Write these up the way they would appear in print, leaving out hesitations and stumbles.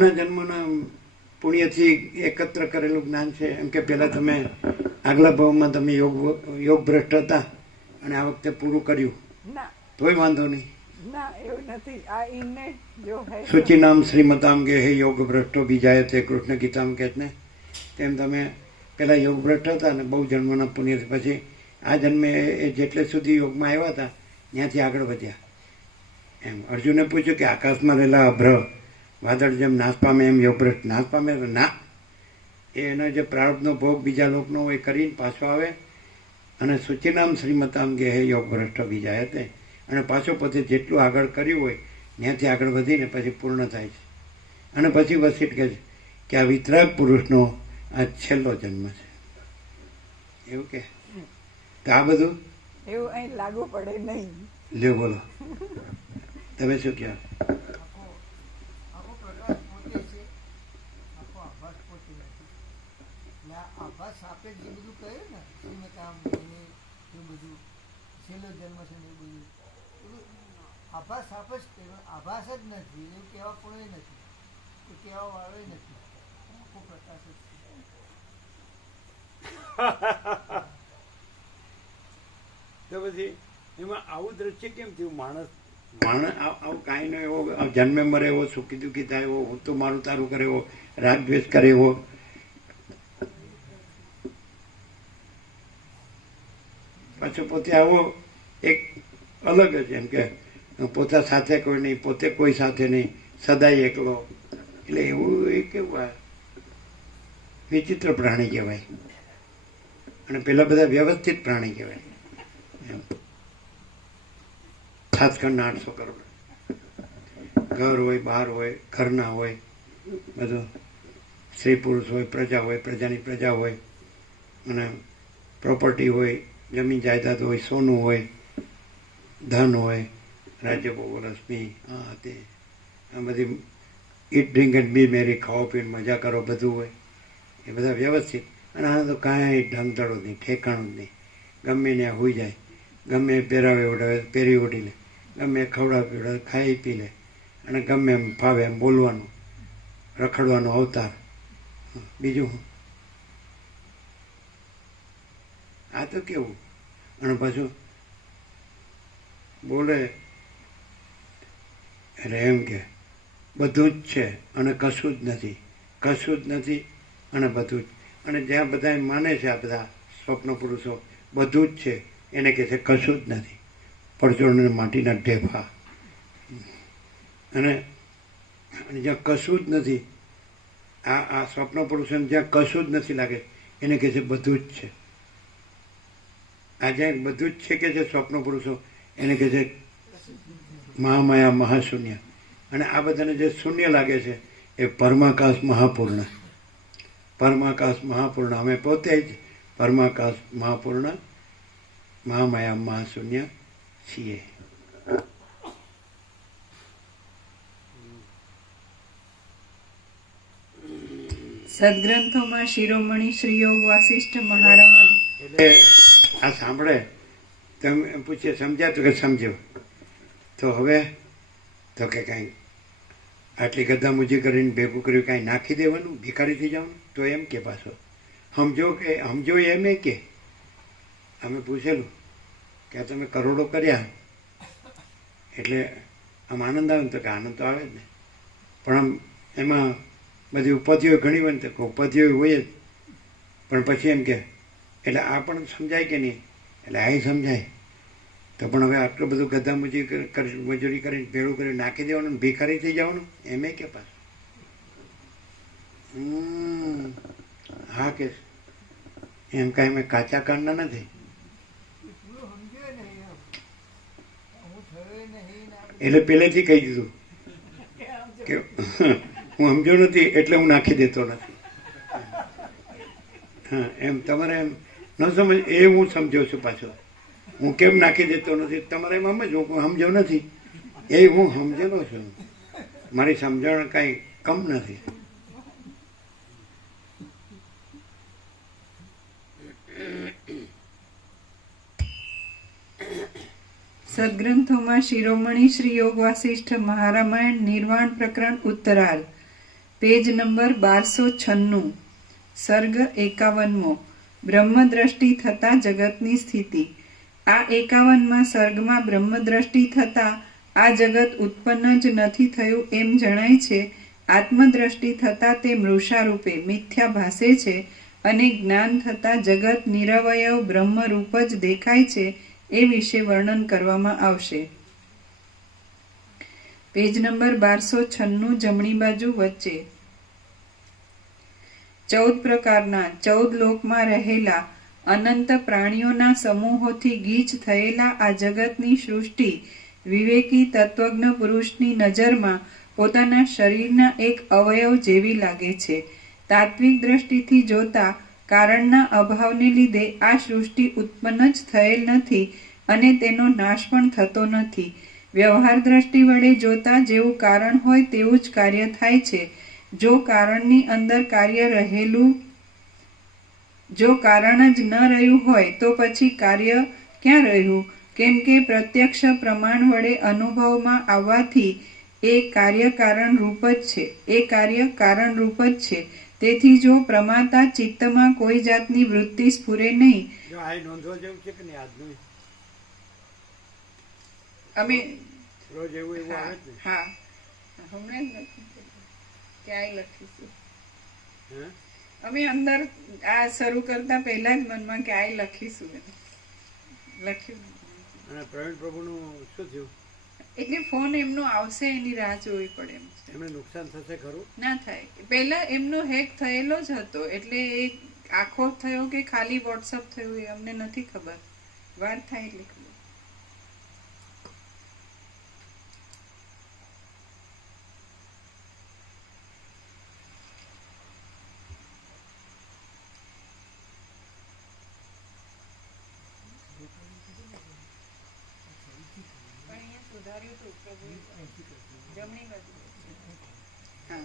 ઘણા જન્મના પુણ્યથી એકત્ર કરેલું જ્ઞાન છે. એમ કે પહેલાં તમે આગલા ભાવમાં તમે યોગ ભ્રષ્ટ હતા અને આ વખતે પૂરું કર્યું, તોય વાંધો નહીં. ના, એવું નથી. આ ઇનને જો હે સૂચિ નામ શ્રીમતામ કે હે યોગ ભ્રષ્ટો બીજાય તે કૃષ્ણ ગીતામાં કહે ને તેમ તમે પહેલાં યોગ ભ્રષ્ટ હતા ને બહુ જન્મના પુણ્યથી પછી આ જન્મે એ જેટલે સુધી યોગમાં આવ્યા હતા ત્યાંથી આગળ વધ્યા. એમ અર્જુને પૂછ્યું કે આકાશમાં રહેલા અભ્ર વાદળ જેમ નાશ પામે એમ યોગ ભ્રષ્ટ નાશ પામે? ના, એનો જે પ્રારબ્ધનો ભોગ બીજા લોકનો હોય કરીને પાછો આવે અને સૂચિનામ શ્રીમતામ કે હે યોગ ભ્રષ્ટ બીજાય તે અને પાછો પછી જેટલું આગળ કર્યું હોય ત્યાંથી આગળ વધીને પછી પૂર્ણ થાય છે. અને પછી વસિષ્ઠ કહે છે કે આ વિતરાગ પુરુષનો આ છેલ્લો જન્મ છે. એવું કે તો આ બધું એવું અહીં લાગુ પડે નહીં. લ્યો બોલો, તમે શું કહો? આભાસ આપે જે બધું કહ્યું ને શ્રીમતામ એ બધું છેલ્લો જન્મ છે ને એ બધું આભાસ આપે જ આભાસ જ નથી. એવું કહેવા પણ નથી, કોઈ કહેવા વાળો નથી. આખો પ્રકાશ જ તો પછી એમાં આવું દ્રશ્ય કેમ થયું? માણસ આવું કાંઈ નો એવો જન્મે મરે એવો, સુખી દુઃખી થાય એવો, હું તો મારું તારું કરે એવો, રાગ દ્વેષ કરે એવો, પાછો પોતે આવો એક અલગ જ એમ કે પોતા સાથે કોઈ નહીં, પોતે કોઈ સાથે નહીં, સદાય એકલો. એટલે એવું એ કેવું વિચિત્ર પ્રાણી કહેવાય. અને પેલા બધા વ્યવસ્થિત પ્રાણી કહેવાય. એમ ખાસ કરીને 800 કરોડ ઘર હોય, બહાર હોય, ઘરના હોય, બધું સ્ત્રી પુરુષ હોય, પ્રજા હોય, પ્રજાની પ્રજા હોય, અને પ્રોપર્ટી હોય, જમીન જાયદાદ હોય, સોનું હોય, ધન હોય, રાજ્ય ભોગો રશ્મિ, આ તે આ બધી ઈટ ડ્રિંક એન્ડ બી મેરી, ખાઓ પીને મજા કરો, બધું હોય. એ બધા વ્યવસ્થિત. અને આ તો કાંઈ ઢંગધડો નહીં, ઠેકાણું જ નહીં. ગમે ને હોઈ જાય, ગમે પહેરાવે ઓઢાવે પહેરી ઓઢી લે, ગમે ખવડાવે પીવડાવે ખાઈ પી લે, અને ગમે એમ ફાવે એમ બોલવાનું, રખડવાનો અવતાર. બીજું આ તો કેવું? અને પાછું બોલે એટલે એમ કે બધું જ છે અને કશું જ નથી, કશું જ નથી અને બધું જ. અને જ્યાં બધા માને છે આ બધા સ્વપ્ન પુરુષો બધું જ છે, એને કહે છે કશું જ નથી. પડચોડને માટીના ઢેફા. અને જ્યાં કશું જ નથી, આ સ્વપ્ન પુરુષોને જ્યાં કશું જ નથી લાગે એને કહે છે બધું જ છે. આ જ્યાં બધું જ છે કે જે સ્વપ્ન પુરુષો એને કહે છે મહામાયા મહાશૂન્ય. અને આ બધાને જે શૂન્ય લાગે છે એ પરમાકાશ મહાપૂર્ણ. પરમાકાશ મહાપૂર્ણ. અમે પોતે જ પરમાકાશ મહાપૂર્ણ મહામાયા મહાશૂન્ય છીએ. સદગ્રંથોમાં શિરોમણી શ્રી યોગ વાસિષ્ઠ મહારાજ એટલે આ સાંભળે તમે પૂછીએ સમજાતું કે સમજ્યો? તો હવે તો કે કાંઈ આટલી ગધામુજી કરીને ભેગું કર્યું કાંઈ નાખી દેવાનું, ભિખારી થઈ જવાનું? તો એમ કે પાછો સમજો કે સમજો એમ કે અમે પૂછેલું કે આ તમે કરોડો કર્યા એટલે આમ આનંદ આવે ને? તો કે આનંદ તો આવે જ ને, પણ આમ એમાં બધી ઉપાધિઓ ઘણી હોય ને, તો ઉપાધિઓ હોય જ, પણ પછી એમ કે એટલે આ પણ સમજાય કે નહીં? એટલે આ સમજાય. તો પણ હવે આટલું બધું ગધા મજૂરી કરીને ભેળું કરી નાખી દેવાનું, ભિખારી થઈ જવાનું એમ કે પાછું? હા કે એમ કાંઈ મેં કાચા કાંડના નથી. એટલે પહેલેથી કહી દીધું કે હું સમજો નથી એટલે હું નાખી દેતો નથી. હા એમ તમારે એમ ન સમજ એ હું સમજો છું પાછો. હું કેમ નાખી દેતો નથી તમારે એમ સમજો, હું સમજો નથી એ હું સમજેલો છું. મારી સમજણ કાંઈ કમ નથી. સદગ્રંથોમાં શિરોમણી શ્રી યોગ વાસિષ્ઠ મહારામાયણ નિર્વાણ પ્રકરણ ઉત્તરાર્ધ પેજ નંબર 1296, સર્ગ 51મો, બ્રહ્મદ્રષ્ટિ થતા જગતની સ્થિતિ. આ 51મા સર્ગમાં બ્રહ્મદ્રષ્ટિ થતા આ જગત ઉત્પન્ન જ નથી થયું એમ જણાય છે. આત્મદ્રષ્ટિ થતા તે મૃષારૂપે મિથ્યા ભાસે છે અને જ્ઞાન થતા જગત નિરવયવ બ્રહ્મરૂપ જ દેખાય છે એ વિશે વર્ણન કરવામાં આવશે. પેજ નંબર 1296, જમણી બાજુ વચ્ચે. 14 પ્રકારના 14 લોકમાં રહેલા અનંત પ્રાણીઓના સમૂહોથી ગીચ થયેલા આ જગતની સૃષ્ટિ વિવેકી તત્વજ્ઞ પુરુષની નજરમાં પોતાના શરીરના એક અવયવ જેવી લાગે છે. તાત્વિક દ્રષ્ટિથી જોતા કારણના અભાવને લીધે આ સૃષ્ટિ ઉત્પન્ન જ થયેલ નથી અને તેનો નાશ પણ થતો નથી. વ્યવહાર દ્રષ્ટિ વડે જોતા જેવું કારણ હોય તેવું જ કાર્ય થાય છે. જો કારણની અંદર કાર્ય રહેલું, જો કારણ જ ન રહ્યું હોય તો પછી કાર્ય ક્યાં રહ્યું? કેમ કે પ્રત્યક્ષ પ્રમાણ વડે અનુભવમાં આવવાથી એ કાર્ય કારણ રૂપ જ છે. એ કાર્ય કારણ રૂપ જ છે. તેથી જો પ્રમાતા ચિત્તમાં કોઈ જાતની વૃત્તિ સ્ફુરે નહીં. જો આ નોંધવા જેવું છે કે નહીં આજનું? અમે રોજ એવું એવું આવે જ ને. હા, હમણાં જ નથી, ક્યાંય લખીશું. હે? અમે અંદર આ શરૂ કરતા પહેલા જ મનમાં ક્યાંય લખીશું લખ્યું. અને પ્રવીણ પ્રભુનું શું થયું? એટલે ફોન એમનો આવશે એની રાહ જોવી પડે એમ છે. એમને નુકસાન થશે ખરું? ના થાય. પહેલા એમનો હેક થયેલો જ હતો એટલે એ આખો થયો કે ખાલી વોટ્સઅપ થયું એ અમને નથી ખબર. વાર થાય એટલે ખબર. સુધાર્યું હતું પ્રભુ જમણી બાજુ. હા,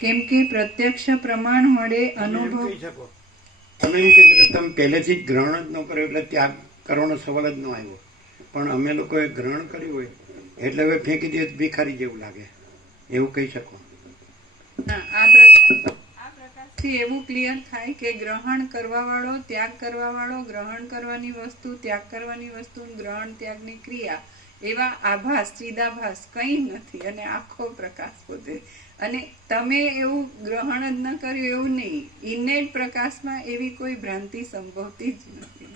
કેમ કે પ્રત્યક્ષ પ્રમાણ મળે અનુભવ. કહી શકો તમે એમ કહી શકો તમે પહેલેથી જ ગ્રહણ જ ન કર્યું એટલે ત્યાગ કરવાનો સવાલ જ ન આવ્યો. પણ અમે લોકોએ ગ્રહણ કર્યું હોય એટલે હવે ફેંકી દે ભિખારી જેવું લાગે એવું કહી શકો. આ પ્રકાશથી એવું ક્લિયર થાય કે ગ્રહણ કરવા વાળો, ત્યાગ કરવા વાળો, ગ્રહણ કરવાની વસ્તુ, ત્યાગ કરવાની વસ્તુ, ગ્રહણ ત્યાગની ક્રિયા એવા આભાસ, ચિદાભાસ કંઈ નથી અને આખો પ્રકાશ પોતે. અને તમે એવું ગ્રહણ જ ન કર્યું એવું નહીં, ઇનેટ પ્રકાશમાં એવી કોઈ ભ્રાંતિ સંભવતી જ નથી.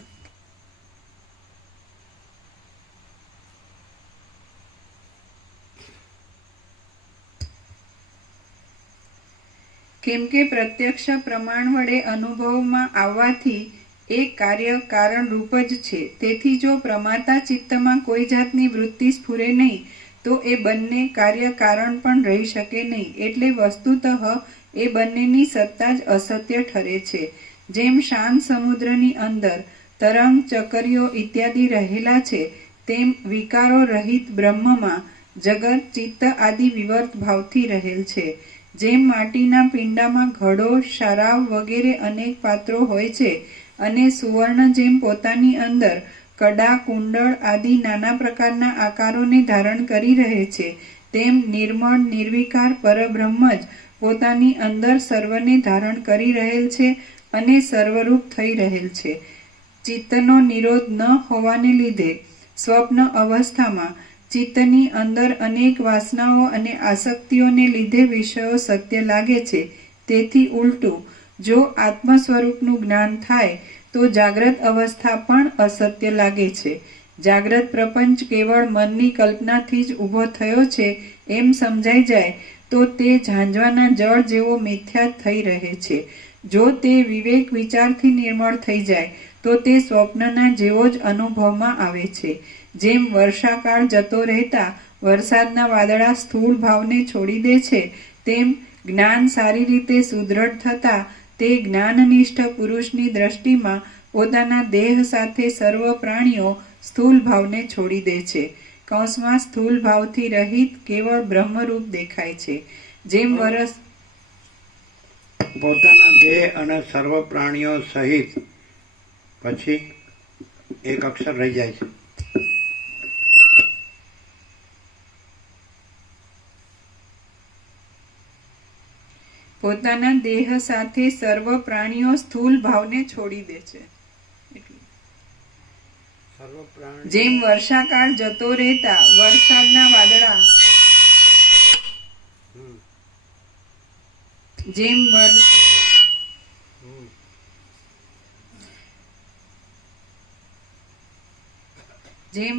કેમ કે પ્રત્યક્ષ પ્રમાણ વડે અનુભવમાં આવવાથી એ કાર્ય કારણ રૂપ જ છે. તેથી જો પ્રમાતા ચિત્તમાં કોઈ જાતની વૃત્તિ સ્ફુરે નહીં તો એ બંને કાર્ય કારણ પણ રહી શકે નહીં. એટલે વસ્તુતઃ એ બંનેની સત્તા જ અસત્ય ઠરે છે. જેમ શાંત સમુદ્રની અંદર તરંગ, ચકરીઓ ઇત્યાદિ રહેલા છે તેમ વિકારો રહિત બ્રહ્મમાં જગત, ચિત્ત આદિ વિવર્ત ભાવથી રહેલ છે. જેમ માટીના પિંડામાં ઘડો, શરાવ વગેરે અનેક પાત્રો હોય છે અને સુવર્ણ જેમ પોતાની અંદર કડા, કુંડળ આદિ નાના પ્રકારના આકારોને ધારણ કરી રહે છે તેમ નિર્મળ નિર્વિકાર પરબ્રહ્મ જ પોતાની અંદર સર્વને ધારણ કરી રહેલ છે અને સર્વરૂપ થઈ રહેલ છે. ચિત્તનો નિરોધ ન હોવાને લીધે સ્વપ્ન અવસ્થામાં ચિત્તની અંદર અનેક વાસનાઓ અને આસક્તિઓને લીધે વિષયો સત્ય લાગે છે. તેથી ઉલટું જો આત્મ સ્વરૂપનું જ્ઞાન થાય તો જાગ્રત અવસ્થા પણ અસત્ય લાગે છે. જાગ્રત પ્રપંચ કેવળ મનની કલ્પનાથી જ ઊભો થયો છે એમ સમજાઈ જાય તો તે ઝાંઝવાના જળ જેવો મિથ્યા થઈ રહે છે. જો તે વિવેક વિચારથી નિર્મળ થઈ જાય તો તે સ્વપ્નના જેવો જ અનુભવમાં આવે છે. જેમ વર્ષાકાળ જતો રહેતા વરસાદના વાદળા સ્થૂળ ભાવને છોડી દે છે તેમ જ્ઞાન સારી રીતે સુદૃઢ થતા તે જ્ઞાનનિષ્ઠ પુરુષની દ્રષ્ટિમાં પોતાના દેહ સાથે સર્વ પ્રાણીઓ સ્થૂલ ભાવને છોડી દે છે. કૌંસમાં સ્થૂલ ભાવથી રહિત કેવળ બ્રહ્મરૂપ દેખાય છે. જેમ પોતાના દેહ અને સર્વ પ્રાણીઓ સહિત પછી એક અક્ષર રહી જાય છે. પોતાના દેહ સાથે સર્વ પ્રાણીઓ સ્થૂલ ભાવને છોડી દે છે. સર્વ પ્રાણી જેમ વર્ષાકાળ જતો રહેતા વરસાદના વાદળા જેમ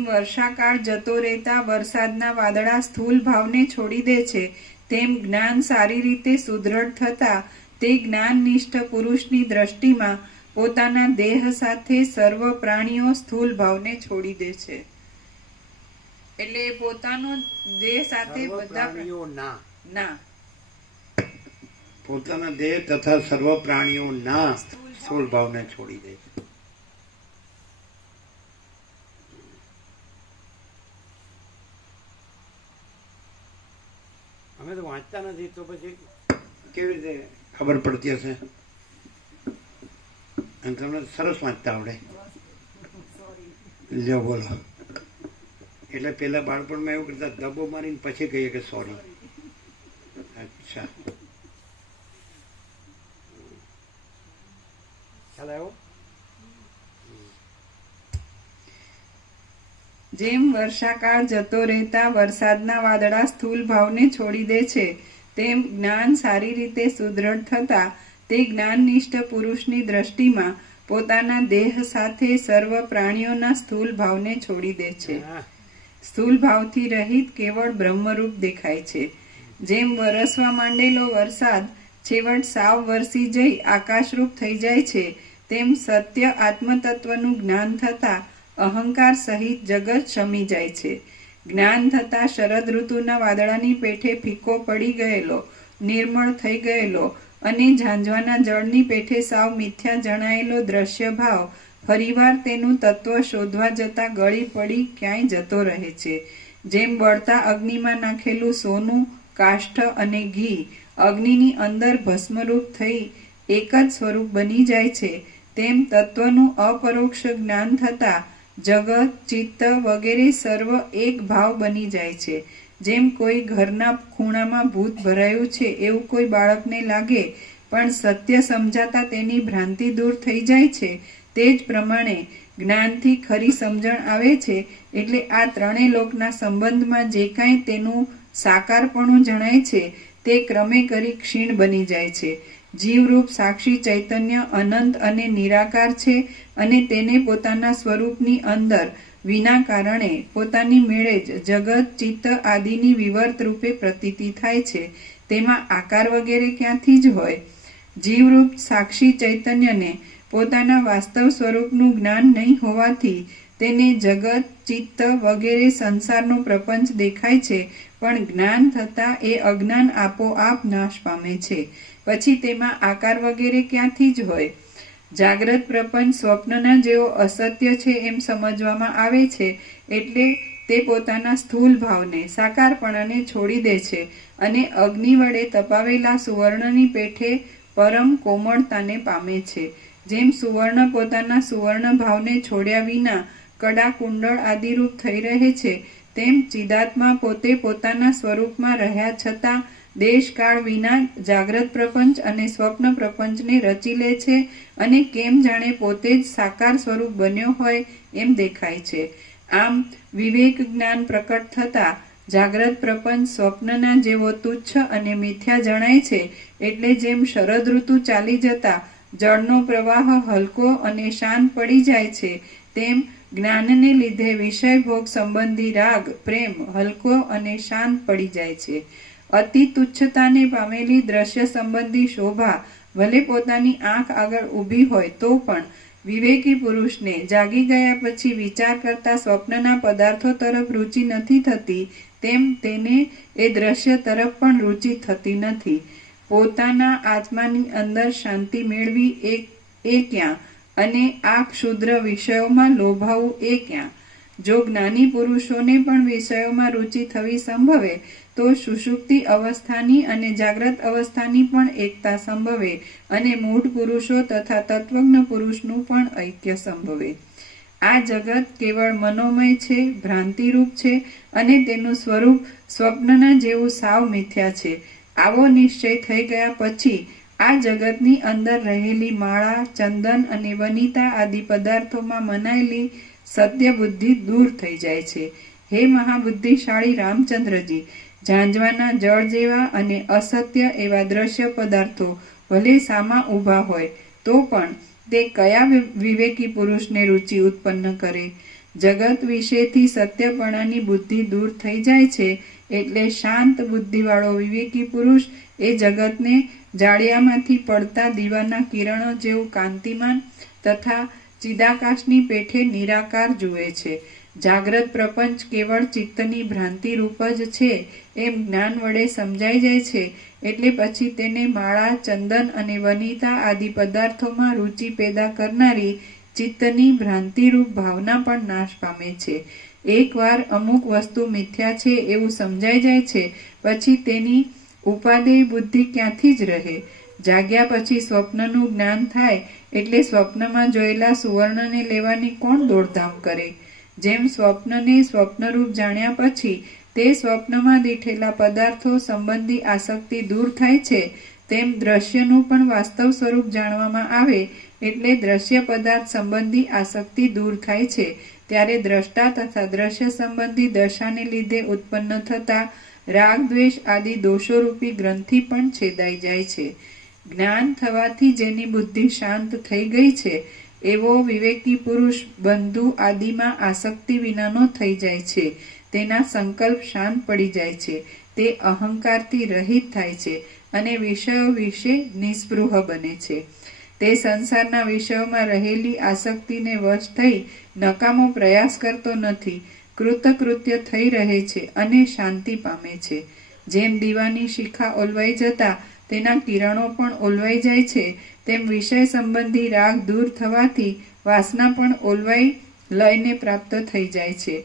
વર્ષાકાળ જતો રહેતા વરસાદના વાદળા સ્થૂલ ભાવને છોડી દે છે, તેમ જ્ઞાન સારી રીતે સુદૃઢ થતા તે જ્ઞાનનિષ્ઠ પુરુષની દ્રષ્ટિમાં પોતાના દેહ સાથે સર્વ પ્રાણીઓ સ્થૂલ ભાવને છોડી દે છે. એટલે પોતાનો દેહ સાથે સર્વ બધા પ્રાણીઓના ના પોતાના દેહ તથા સર્વ પ્રાણીઓના સ્થૂળ ભાવને છોડી દે છે. અમે તો વાંચતા નથી તો પછી કેવી રીતે ખબર પડતી હશે? અને તમને સરસ વાંચતા આવડે. લ્યો બોલો. એટલે પેલા બાળપણમાં એવું કરતા, દબો મારીને પછી કહીએ કે સોરી. અચ્છા, ખ્યાલ આવ્યો? જેમ વર્ષાકાળ જતો રહેતા વરસાદના વાદળા સ્થૂલ ભાવને છોડી દે છે, તેમ જ્ઞાન સારી રીતે સુદૃઢ થતા તે જ્ઞાનનિષ્ઠ પુરુષની દ્રષ્ટિમાં પોતાના દેહ સાથે સર્વ પ્રાણીઓના સ્થૂલ ભાવને છોડી દે છે. સ્થૂલ ભાવથી રહિત કેવળ બ્રહ્મરૂપ દેખાય છે. જેમ વરસવા માંડેલો વરસાદ છેવટ સાવ વરસી જઈ આકાશરૂપ થઈ જાય છે, તેમ સત્ય આત્મતત્વનું જ્ઞાન થતા અહંકાર સહિત જગત શમી જાય છે. જ્ઞાન થતા શરદ ઋતુના વાદળાની પેઠે ફીકો પડી ગયેલો, નિર્મળ થઈ ગયેલો અને ઝાંઝવાના જળની પેઠે સાવ મિથ્યા જણાયેલો દ્રશ્ય ભાવ ફરીવાર તેનું તત્વ શોધવા જતા ગળી પડી ક્યાંય જતો રહે છે. જેમ બળતા અગ્નિમાં નાખેલું સોનું, કાષ્ઠ અને ઘી અગ્નિની અંદર ભસ્મરૂપ થઈ એક જ સ્વરૂપ બની જાય છે, તેમ તત્વનું અપરોક્ષ જ્ઞાન થતા જગત, ચિત્ત વગેરે સર્વ એક ભાવ બની જાય છે. જેમ કોઈ ઘરના ખૂણામાં ભૂત ભરાયું છે એવું કોઈ બાળકને લાગે, પણ સત્ય સમજાતા તેની ભ્રાંતિ દૂર થઈ જાય છે, તે જ પ્રમાણે જ્ઞાનથી ખરી સમજણ આવે છે. એટલે આ ત્રણેય લોકના સંબંધમાં જે કાંઈ તેનું સાકારપણું જણાય છે તે ક્રમે કરી ક્ષીણ બની જાય છે. જીવરૂપ સાક્ષી ચૈતન્ય અનંત અને નિરાકાર છે અને તેને પોતાના સ્વરૂપની અંદર વિના કારણે પોતાની મેળે જ જગત, ચિત્ત આદિની વિવર્ત રૂપે પ્રતીતિ થાય છે. તેમાં આકાર વગેરે ક્યાંથી જ હોય? જીવરૂપ સાક્ષી ચૈતન્યને પોતાના વાસ્તવ સ્વરૂપનું જ્ઞાન નહીં હોવાથી તેને જગત, ચિત્ત વગેરે સંસારનો પ્રપંચ દેખાય છે, પણ જ્ઞાન થતાં એ અજ્ઞાન આપોઆપ નાશ પામે છે. પછી તેમાં આકાર વગેરે ક્યાંથી જ હોય? જાગ્રત પ્રપંચ સ્વપ્નના જેવો અસત્ય છે એમ સમજવામાં આવે છે, એટલે તે પોતાના સ્થૂલ ભાવને, સાકારપણાને છોડી દે છે અને અગ્નિ વડે તપાવેલા સુવર્ણની પેઠે પરમ કોમળતાને પામે છે. જેમ સુવર્ણ પોતાના સુવર્ણ ભાવને છોડ્યા વિના કડા કુંડળ આદિરૂપ થઈ રહે છે, તેમ ચિદાત્મા પોતે પોતાના સ્વરૂપમાં રહ્યા છતાં દેશકાળ વિના જાગ્રત પ્રપંચ અને સ્વપ્ન પ્રપંચને રચી લે છે અને કેમ જાણે પોતે જ સાકાર સ્વરૂપ બન્યો હોય એમ દેખાય છે. આમ વિવેક જ્ઞાન પ્રકટ થતા જાગ્રત પ્રપંચ સ્વપ્નના જેવો તુચ્છ અને મિથ્યા જણાય છે. એટલે જેમ શરદ ઋતુ ચાલી જતા જળનો પ્રવાહ હલકો અને શાંત પડી જાય છે, તેમ જ્ઞાનને લીધે વિષય ભોગ સંબંધી રાગ, પ્રેમ હલકો અને શાંત પડી જાય છે. અતિ તુચ્છતાને પામેલી દ્રશ્ય સંબંધી શોભા ભલે પોતાની આંખ આગળ ઊભી હોય તો પણ વિવેકી પુરુષને જાગી ગયા પછી વિચાર કરતા સ્વપ્નના પદાર્થો તરફ રુચિ નથી થતી, તેમ તેને એ દ્રશ્ય તરફ પણ રુચિ થતી નથી. પોતાના આત્માની અંદર શાંતિ મેળવી એ ક્યાં અને આ ક્ષુદ્ર વિષયોમાં લોભાવું એ ક્યાં? જો જ્ઞાની પુરુષોને પણ વિષયોમાં રુચિ થવી સંભવે તો સુષુપ્તિ અવસ્થાની અને જાગ્રત અવસ્થાની પણ એકતા સંભવે અને મૂઢ પુરુષો તથા તત્વજ્ઞ પુરુષનું પણ ઐક્ય સંભવે. આ જગત કેવળ મનોમય છે, ભ્રાંતિરૂપ છે અને તેનું સ્વરૂપ સ્વપ્નના જેવું સાવ મિથ્યા છે. આવો નિશ્ચય થઈ ગયા પછી આ જગતની અંદર રહેલી માળા, ચંદન અને વનિતા આદિ પદાર્થોમાં મનાયેલી સત્ય બુદ્ધિ દૂર થઈ જાય છે. હે મહાબુદ્ધિશાળી રામચંદ્રજી, ઝાંઝવાના જળ જેવા અને અસત્ય એવા દ્રશ્ય પદાર્થો ભલે સામા ઊભા હોય તો પણ તે કયા વિવેકી પુરુષને રુચિ ઉત્પન્ન કરે? જગત વિશેથી સત્યપણાની બુદ્ધિ દૂર થઈ જાય છે એટલે શાંત બુદ્ધિવાળો વિવેકી પુરુષ એ જગતને જાળિયામાંથી પડતા દીવાના કિરણો જેવું કાંતિમાન તથા ચિદાકાશની પેઠે નિરાકાર જુએ છે. જાગ્રત પ્રપંચ કેવળ ચિત્તની ભ્રાંતિ રૂપ જ છે એમ જ્ઞાન વડે સમજાઈ જાય છે એટલે પછી તેને માળા, ચંદન અને વનિતા આદિ પદાર્થોમાં રુચિ પેદા કરનારી ચિત્તની ભ્રાંતિરૂપ ભાવના પણ નાશ પામે છે. એકવાર અમુક વસ્તુ મિથ્યા છે એવું સમજાઈ જાય છે પછી તેની ઉપાદેય બુદ્ધિ ક્યાંથી જ રહે? જાગ્યા પછી સ્વપ્નનું જ્ઞાન થાય એટલે સ્વપ્નમાં જોયેલા સુવર્ણને લેવાની કોણ દોડધામ કરે? જેમ સ્વપ્નને સ્વપ્નરૂપ જાણ્યા પછી તે સ્વપ્નમાં દીઠેલા પદાર્થો સંબંધી આસક્તિ દૂર થાય છે તેમ દ્રશ્યનું પણ વાસ્તવ સ્વરૂપ જાણવામાં આવે એટલે દ્રશ્ય પદાર્થ સંબંધી આસક્તિ દૂર થાય છે. ત્યારે દ્રષ્ટા તથા દ્રશ્ય સંબંધી દશાને લીધે ઉત્પન્ન થતા રાગ, દ્વેષ આદિ દોષોરૂપી ગ્રંથિ પણ છેદાઈ જાય છે. જ્ઞાન થવાથી જેની બુદ્ધિ શાંત થઈ ગઈ છે એવો વિવેકી પુરુષ બંધુ આદિમાં આસક્તિ વિનાનો થઈ જાય છે. તેના સંકલ્પ શાંત પડી જાય છે. તે અહંકારથી રહિત થાય છે અને વિષયો વિશે નિસ્પૃહ બને છે. તે સંસારના વિષયોમાં રહેલી આસક્તિને વશ થઈ નકામો પ્રયાસ કરતો નથી, કૃતકૃત્ય થઈ રહે છે અને શાંતિ પામે છે. જેમ દીવાની શિખા ઓલવાઈ જતા તેના કિરણો પણ ઓલવાઈ જાય છે તેમ વિષય સંબંધી રાગ દૂર થવાથી વાસના પણ ઓલવાઈ લયને પ્રાપ્ત થઈ જાય છે.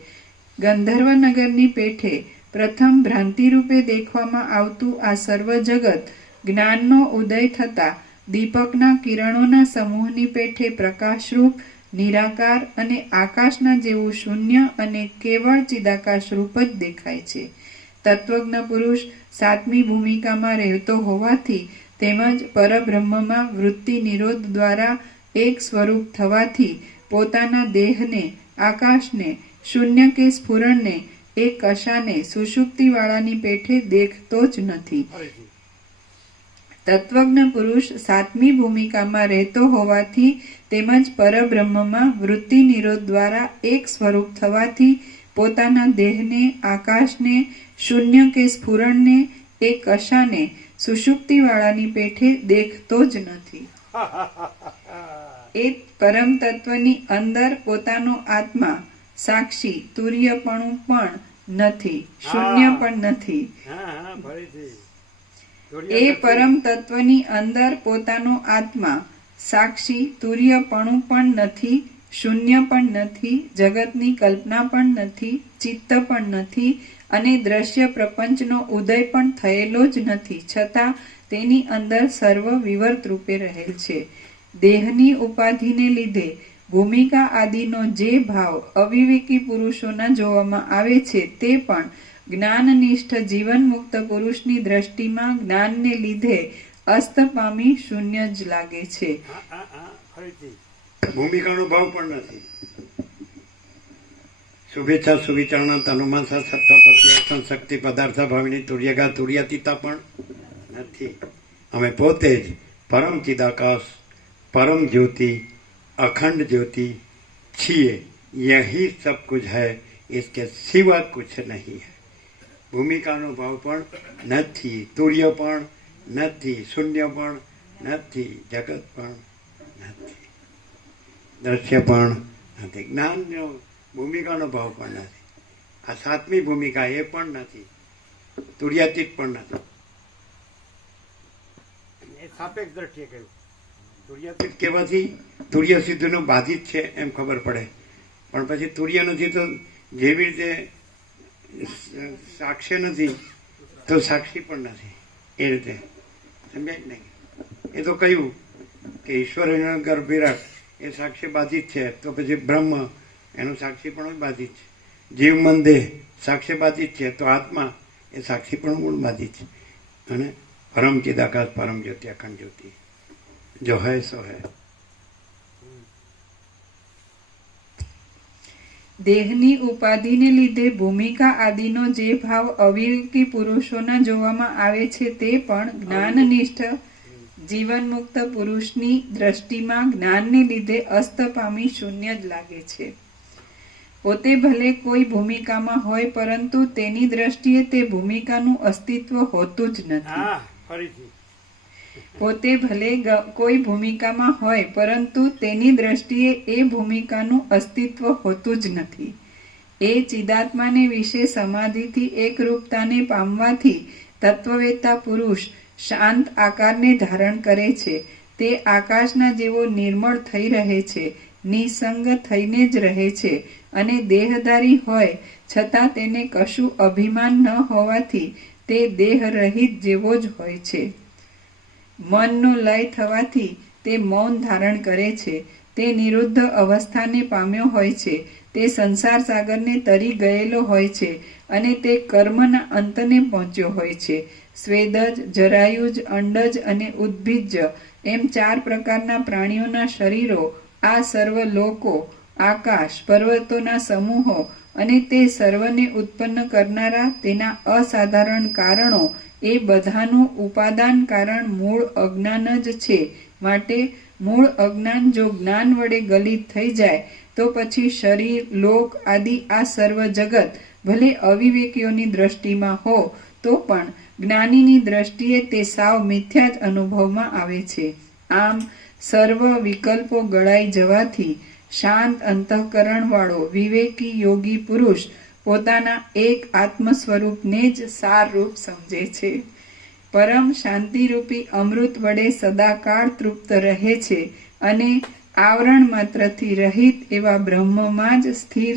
ગંધર્વનગરની પેઠે પ્રથમ ભ્રાંતિરૂપે દેખવામાં આવતું આ સર્વ જગત જ્ઞાનનો ઉદય થતા દીપકના કિરણોના સમૂહની પેઠે પ્રકાશરૂપ, નિરાકાર અને આકાશના જેવું શૂન્ય અને કેવળ ચિદાકાશ રૂપ જ દેખાય છે. તત્વજ્ઞ પુરુષ સાતમી ભૂમિકામાં રહેતો હોવાથી તેમજ પરબ્રહ્મમાં વૃત્તિ નિરોધ દ્વારા એક સ્વરૂપ થવાથી પોતાના દેહને, આકાશને, શૂન્ય કે સ્ફુરણને એ કશાને સુષુપ્તિવાળાની પેઠે દેખતો જ નથી. તત્વજ્ઞ પુરુષ સાતમી ભૂમિકામાં રહેતો હોવાથી તેમજ પરબ્રહ્મમાં વૃત્તિ નિરોધ દ્વારા એક સ્વરૂપ થવાથી પોતાના દેહને, આકાશને, શૂન્ય કે સ્ફુરણને એ કશાને સુષુપ્તિવાળાની પેઠે દેખતો જ નથી. એ પરમ તત્વની અંદર પોતાનો આત્મા સાક્ષી તુર્યપણું પણ નથી, શૂન્ય પણ નથી. એ પરમ તત્વની અંદર પોતાનો આત્મા સાક્ષી તુર્યપણું પણ નથી, શૂન્ય પણ નથી, જગતની કલ્પના પણ નથી, ચિત્ત પણ નથી અને દ્રશ્ય પ્રપંચનો ઉદય પણ થયેલો જ નથી, છતાં તેની અંદર સર્વ વિવર્ત રૂપે રહેલ છે. દેહની ઉપાધિને લીધે ભૂમિકા આદિનો જે ભાવ અવિવેકી પુરુષોના જોવામાં આવે છે તે પણ જ્ઞાનનિષ્ઠ જીવન મુક્ત પુરુષની દ્રષ્ટિમાં જ્ઞાનને લીધે અસ્ત પામી શૂન્ય જ લાગે છે. ભૂમિકાનો ભાવ પણ નથી. શુભેચ્છા સુવિચારણા તનુમાસા સત્વપતિ અર્થન શક્તિ પદાર્થ ભાવિની તુર્યગા તુર્યાતીતા પણ નથી. અમે પોતે જ પરમ ચિદાકાશ, परम ज्योति, अखंड ज्योति छिए. यही सब कुछ है, इसके सिवा कुछ नहीं है. ભૂમિકાનો ભાવ પણ નથી, તુર્ય પણ નથી, શૂન્ય પણ નથી, જગત પણ નથી, દ્રશ્ય પણ નથી, જ્ઞાનનો ભૂમિકાનો ભાવ પણ નથી. આ સાતમી ભૂમિકા એ પણ નથી, તુર્યાતીત પણ નથી. એ સાપેક્ષ દ્રષ્ટિએ કહ્યું. તુર્યાતીત કહેવાથી તુર્ય સિદ્ધનો બાધિત છે એમ ખબર પડે, પણ પછી તુર્ય નથી તો જેવી રીતે સાક્ષ્ય નથી તો સાક્ષી પણ નથી, એ રીતે સમજાય જ નહીં. એ તો કહ્યું કે ઈશ્વર ગર્ભ વિરાટ એ સાક્ષી બાધિત છે, તો પછી બ્રહ્મ એનું સાક્ષી પણ બાધિત છે. જીવ મન દેહ સાક્ષ્ય બાધિત છે, તો આત્મા એ સાક્ષી પણ મૂળ બાધિત છે. અને પરમ ચિદાકાશ પરમ જ્યોતિ અખંડ જ્યોતિ જો હૈ સો હૈ. દેહની ઉપાધિને લીધે ભૂમિકા આદિનો જે ભાવ અવિવેકી પુરુષોના જોવામાં આવે છે તે પણ જ્ઞાનનિષ્ઠ જીવનમુક્ત પુરુષની દ્રષ્ટિમાં જ્ઞાનને લીધે અસ્ત પામી શૂન્ય જ લાગે છે. પોતે ભલે કોઈ ભૂમિકામાં હોય પરંતુ તેની દ્રષ્ટિએ તે ભૂમિકાનું અસ્તિત્વ હોતું જ નથી. પોતે ભલે કોઈ ભૂમિકામાં હોય પરંતુ તેની દ્રષ્ટિએ એ ભૂમિકાનું અસ્તિત્વ હોતું જ નથી. એ ચિદાત્માને વિશે સમાધિથી એકરૂપતાને પામવાથી તત્વવેત્તા પુરુષ શાંત આકારને ધારણ કરે છે. તે આકાશના જેવો નિર્મળ થઈ રહે છે, નિસંગ થઈને જ રહે છે અને દેહધારી હોય છતાં તેને કશું અભિમાન ન હોવાથી તે દેહ રહિત જેવો જ હોય છે. મનનો લય થવાથી તે મૌન ધારણ કરે છે. તે નિરુદ્ધ અવસ્થાને પામ્યો હોય છે. તે સંસાર સાગરને તરી ગયેલો હોય છે અને તે કર્મના અંતને પહોંચ્યો હોય છે. સ્વેદજ, જરાયુજ, અંડજ અને ઉદ્ભિજ એમ 4 પ્રકારના પ્રાણીઓના શરીરો, આ સર્વ લોકો, આકાશ, પર્વતોના સમૂહો અને તે સર્વને ઉત્પન્ન કરનારા તેના અસાધારણ કારણો એ બધાનું ઉપાદાન કારણ મૂળ અજ્ઞાન જ છે. માટે મૂળ અજ્ઞાન જો જ્ઞાન વડે ગલિત થઈ જાય તો પછી શરીર, લોક આદિ આ સર્વ જગત ભલે અવિવેકીઓની દ્રષ્ટિમાં હો તો પણ જ્ઞાનીની દ્રષ્ટિએ તે સાવ મિથ્યા જ અનુભવમાં આવે છે. આમ સર્વ વિકલ્પો ગળાઈ જવાથી શાંત અંતઃકરણવાળો વિવેકી યોગી પુરુષ પોતાના એક આત્મ સ્વરૂપને જ સારરૂપ સમજે છે. પરમ શાંતિરૂપી અમૃત વડે સદાકાળ તૃપ્ત રહે છે અને આવરણ માત્રથી રહિત એવા બ્રહ્મમાં જ સ્થિર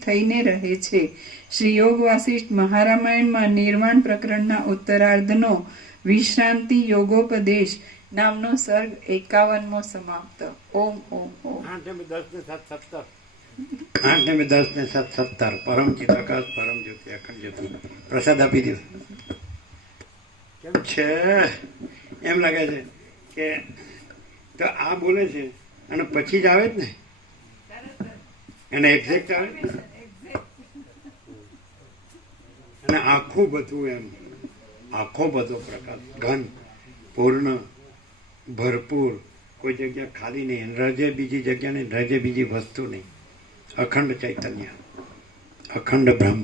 થઈને રહે છે. શ્રી યોગ વાસિષ્ઠ મહારામાયણમાં નિર્વાણ પ્રકરણના ઉત્તરાર્ધનો વિશ્રાંતિ યોગોપદેશ નામનો સર્ગ 51મો સમાપ્ત. ઓમ ઓમ ઓમ. 8-10-7-17 પરમ ચિદાકાશ પરમ જ્યોતિ અખંડ જ્યોતિ. પ્રસાદ આપી દો. કેમ છે એમ લાગે છે કે તો આ બોલે છે અને પછી જ આવે જ ને, એને એક્ઝેક્ટ આવે અને આખું બધું એમ આખો બધો પ્રકાશ ઘન પૂર્ણ ભરપૂર, કોઈ જગ્યા ખાલી નહીં, રજે બીજી જગ્યા નહીં, રજે બીજી વસ્તુ નહીં, અખંડ ચૈતન્ય, અખંડ બ્રહ્મ.